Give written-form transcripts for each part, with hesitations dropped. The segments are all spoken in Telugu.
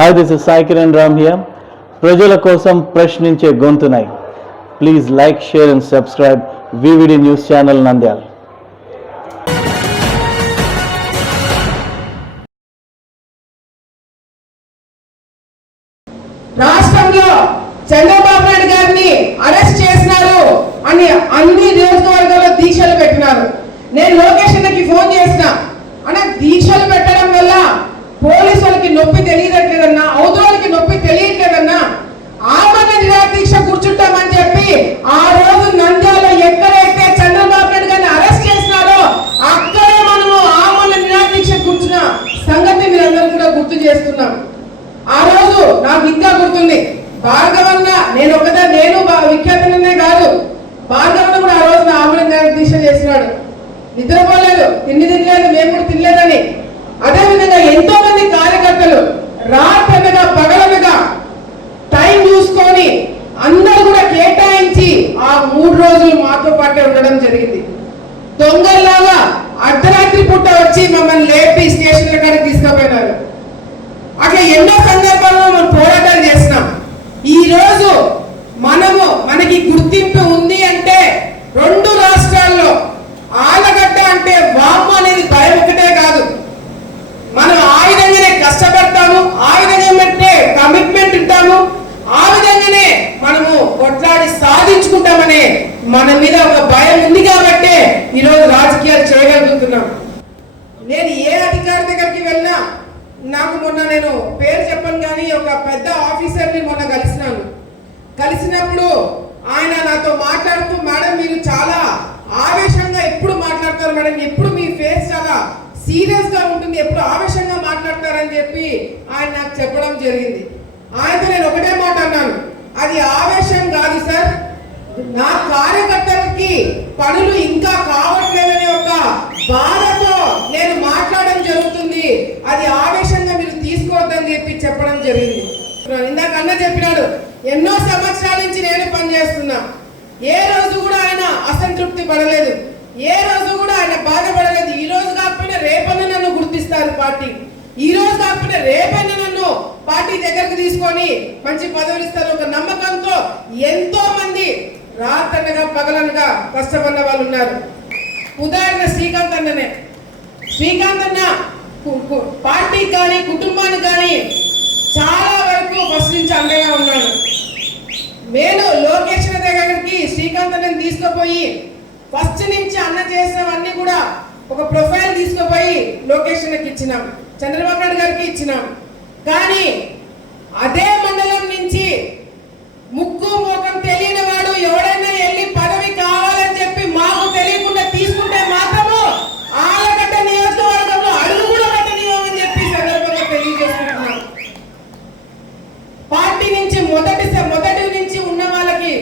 Hi, this is Sai Kiran Ram here. ప్రజల కోసం ప్రశ్నించే గొంతునై. Please like, share and subscribe VVD News Channel Nandyal. రాష్ట్రంలో చంద్రబాబు నాయుడు గారిని అరెస్ట్ చేస్తున్నారు అని అన్ని నియోజకవర్గాల్లో దీక్షలు పెట్టినారు. నేను లోకేషన్కి ఫోన్ చేసిన అన్న దీక్షలు పెట్టడం వల్ల పోలీసులకి నొప్పి తెలియట్లేదన్నా, అవతలకి నొప్పి తెలియట్లేదన్నా, ఆమరణ నిరాదీక్ష కూర్చుంటామని చెప్పి ఆ రోజు నంద్యాలలో ఎక్కడైతే చంద్రబాబు నాయుడు గారిని అరెస్ట్ చేసినారో అక్కడే మనము ఆమరణ నిరాదీక్ష కూర్చున్న సంగతి మీరందరూ కూడా గుర్తు చేస్తున్నాం. ఆ రోజు నాకు ఇంకా గుర్తుంది, భార్గవన్న నేను విఖ్యాతనే కాదు, భార్గవన్న కూడా ఆ రోజు ఆమరణ నిరాదీక్ష చేసినాడు. నిద్రపోలేదు, తినలేదు, మేము కూడా తినలేదని. అదేవిధంగా ఎంతో మంది కార్యకర్తలు రాత్రనగా పగలనగా టైం చూసుకొని అందరూ కూడా కేటాయించి ఆ 3 రోజులు మాతో పాటే ఉండడం జరిగింది. దొంగల్లాగా అర్ధరాత్రి పూట వచ్చి మమ్మల్ని లేపి స్టేషన్ల కాడికి తీసుకుపోయినారు. అట్లా ఎన్నో సందర్భాల్లో మనం పోరాటాలు చేస్తున్నాం. ఈ రోజు మనకి గుర్తింపు ఉంది అంటే 2 రాష్ట్రాల్లో ఆలగడ్డ అంటే వామ్మ అనేది భయం ఒకటే కాదు, మనం ఆ విధంగానే కష్టపడతాము, ఆ విధంగా కమిట్మెంట్ ఉంటాము, ఆ విధంగానే మనము కొట్లాడి సాధించుకుంటామనే మన మీద ఒక భయం ఉంది కాబట్టి ఈరోజు రాజకీయాలు చేయగలుగుతున్నాం. నేను ఏ అధికారి దగ్గరికి వెళ్ళినా నాకు మొన్న నేను పేరు చెప్పను కానీ ఒక పెద్ద ఆఫీసర్ని మొన్న కలిసినప్పుడు ఆయన నాతో మాట్లాడుతూ, మేడం మీరు చాలా ఆవేశంగా ఎప్పుడు మాట్లాడతారు మేడం, ఎప్పుడు మీ ఫేస్ చాలా సీరియస్ గా ఉంటుంది, ఎప్పుడు ఆవేశంగా మాట్లాడతారని చెప్పి ఆయన నాకు చెప్పడం జరిగింది. ఆయనతో నేను ఒకటే మాట అన్నాను, అది ఆవేశం కాదు సార్, నా కార్యకర్తలకి పనులు ఇంకా కావట్లేదనే ఒక బాధతో నేను మాట్లాడడం జరుగుతుంది, అది ఆవేశంగా మీరు తీసుకోవద్దని చెప్పడం జరిగింది. ఇందాక అన్న చెప్పినాడు, ఎన్నో సంవత్సరాల నుంచి నేను పనిచేస్తున్నా, ఏ రోజు కూడా ఆయన అసంతృప్తి పడలేదు, ఏ రోజు కూడా ఆయన బాధపడలేదు. ఈ రోజు కాకపోయినా రేపన్న నన్ను గుర్తిస్తారు పార్టీ, ఈ రోజు కాకపోయినా రేపన్న నన్ను పార్టీ దగ్గరకు తీసుకొని మంచి పదవులు ఇస్తారు ఒక నమ్మకంతో ఎంతో మంది రాత్రనగా పగలనగా కష్టపడిన వాళ్ళు ఉన్నారు. ఉదాహరణ శ్రీకాంత్ అన్న పార్టీకి కానీ కుటుంబానికి కానీ చాలా వరకు ఫస్ట్ నుంచి అండగా ఉన్నాడు. నేను లోకేష్ దగ్గరికి శ్రీకాంత్ అన్నని తీసుకుపోయి ఫస్ట్ నుంచి అన్న చేసినవన్నీ కూడా ఒక ప్రొఫైల్ తీసుకుపోయి లొకేషన్కి ఇచ్చినాం, చంద్రబాబు నాయుడు గారికి ఇచ్చినాం. కానీ అదే మండలం నుంచి ముక్కు ముఖం తెలియని వాడు ఎవడైనా వెళ్ళి పదవి కావాలని చెప్పి మాకు తెలియకుండా తీసుకుంటే మాత్రము ఆలగడ్డ నియోజకవర్గంలో అడుగు కూడా పెట్టనివ్వమని చెప్పి సందర్భంగా తెలియజేస్తున్నాం. పార్టీ నుంచి మొదటి నుంచి ఉన్న వాళ్ళకి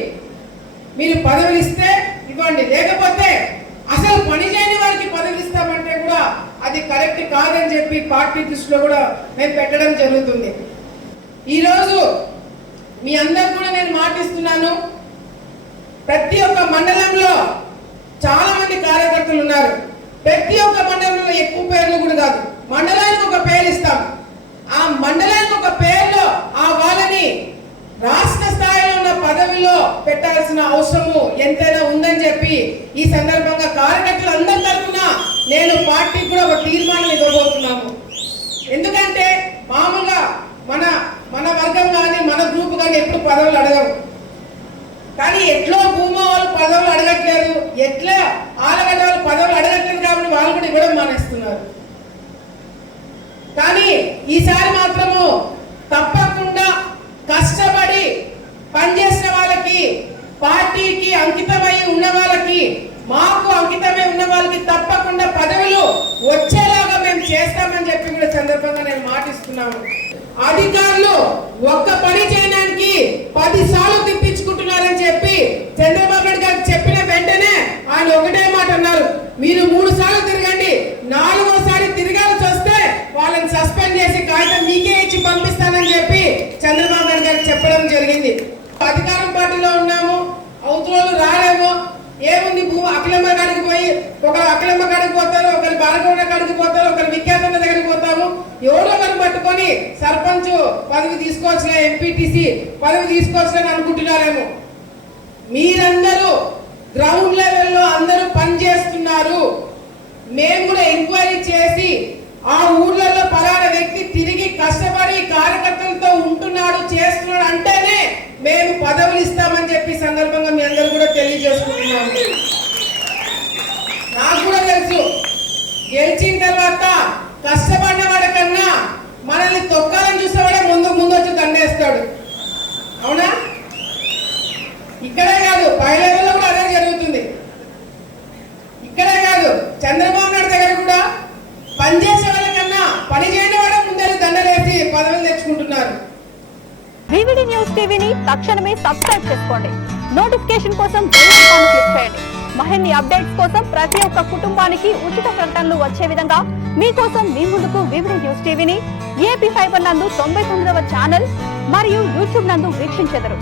మీరు పదవులు ఇస్తే ఇవ్వండి, లేకపోతే అసలు పని చేయని వారికి పదవి ఇస్తామంటే కూడా అది కరెక్ట్ కాదని చెప్పి పార్టీ దృష్టిలో కూడా మేము పెట్టడం జరుగుతుంది. ఈరోజు మీ అందరు కూడా నేను మాటిస్తున్నాను, ప్రతి ఒక్క మండలంలో చాలా మంది కార్యకర్తలు ఉన్నారు. ప్రతి ఒక్క మండలంలో ఎక్కువ పేర్లు కూడా కాదు, మండలానికి ఒక పేరు ఇస్తాం. ఆ మండలానికి ఒక పేరులో ఆ వాళ్ళని రాష్ట్ర స్థాయిలో ఉన్న పదవిలో పెట్టాల్సిన అవసరము ఎంతైనా ఉందని చెప్పి ఈ సందర్భంగా కార్యకర్తలు అందరి తరఫున నేను పార్టీకి కూడా ఒక తీర్మానం ఇవ్వబోతున్నాము. ఎందుకంటే మామూలుగా మన వర్గం కానీ మన గ్రూప్ కానీ ఎప్పుడు పదవులు అడగరు, కానీ ఎట్లో భూమా వాళ్ళు పదవులు అడగట్లేదు, ఎట్లా ఆలగడ్డ వాళ్ళు పదవులు అడగట్లేదు కాబట్టి వాళ్ళు కూడా ఇవ్వడం మానేస్తున్నారు. కానీ ఈసారి మాత్రము తప్పకుండా కష్టపడి పనిచేసిన వాళ్ళకి, పార్టీకి అంకితమై ఉన్న వాళ్ళకి, మాకు అంకితమై ఉన్న వాళ్ళకి తప్పకుండా పదవులు వచ్చేలాగా మేము చేస్తామని చెప్పి కూడా సందర్భంగా నేను మాటిస్తున్నాను. అధికారులు ఒక్క పని చేయడానికి 10 సార్లు తిప్పించుకుంటున్నారని చెప్పి చంద్రబాబు నాయుడు గారికి చెప్పిన వెంటనే ఆయన ఒకటే మాట అన్నారు, మీరు 3 సార్లు తిరగండి, 4వసారి తిరగాల్సి వస్తే వాళ్ళని సస్పెండ్ చేసి కాగితం మీకే ఇచ్చి పంపిస్తానని చెప్పి చంద్రబాబు నాయుడు గారికి చెప్పడం జరిగింది. అధికారం పార్టీలో ఉన్నాము, అవతల రాలేమో, ఏముంది అఖిలమ్మ కాడికి పోయి ఒకరు అఖిలమ్మ కాడికి పోతారు, ఒకరు భార్గవ కాడికి పోతారు, ఒకరు విఖ్యాతన్న దగ్గరికి పోతాము, ఎవరో మనం పట్టుకొని సర్పంచ్ పదవి తీసుకోవచ్చులే, ఎంపీటీసీ పదవి తీసుకోవచ్చులే అని అనుకుంటున్నారేమో. మీరందరూ గ్రౌండ్ లెవెల్లో అందరూ పనిచేస్తున్నారు. మేము కూడా ఎంక్వైరీ చేసి ఆ ఊర్లలో పలానా వ్యక్తి తిరిగి కష్టపడి కార్యకర్తలతో ఉంటున్నాడు, చేస్తున్నాడు అంటేనే మేము పదవులు ఇస్తామని చెప్పి సందర్భంగా మీ అందరూ కూడా తెలియజేసుకుంటున్నాము. నాకు కూడా తెలుసు, గెలిచిన తర్వాత కష్టపడిన వాడికన్నా మనల్ని తొక్కాలని చూసేవాడే ముందు వచ్చి దండేస్తాడు. అవునా? ఇక్కడే కాదు, పై లెవెల్లో కూడా అదే జరుగుతుంది. ఇక్కడే కాదు, చంద్రబాబు నాయుడు దగ్గర కూడా పనిచేసే వాళ్ళకన్నా పని చేయని వాడే ముందే దండలేసి పదవులు తెచ్చుకుంటున్నారు. వివిడి న్యూస్ టీవీని తక్షణమే సబ్స్క్రైబ్ చేసుకోండి. నోటిఫికేషన్ కోసం బెల్ ఐకాన్ క్లిక్ చేయండి. మరిన్ని అప్డేట్స్ కోసం ప్రతి ఒక్క కుటుంబానికి ఉచిత ప్రకటనలు వచ్చే విధంగా మీకోసం మీ ముందుకు వివిడి న్యూస్ టీవీని ఏపీ ఫైబర్ నందు 99వ ఛానల్ మరియు యూట్యూబ్ నందు వీక్షించెదరు.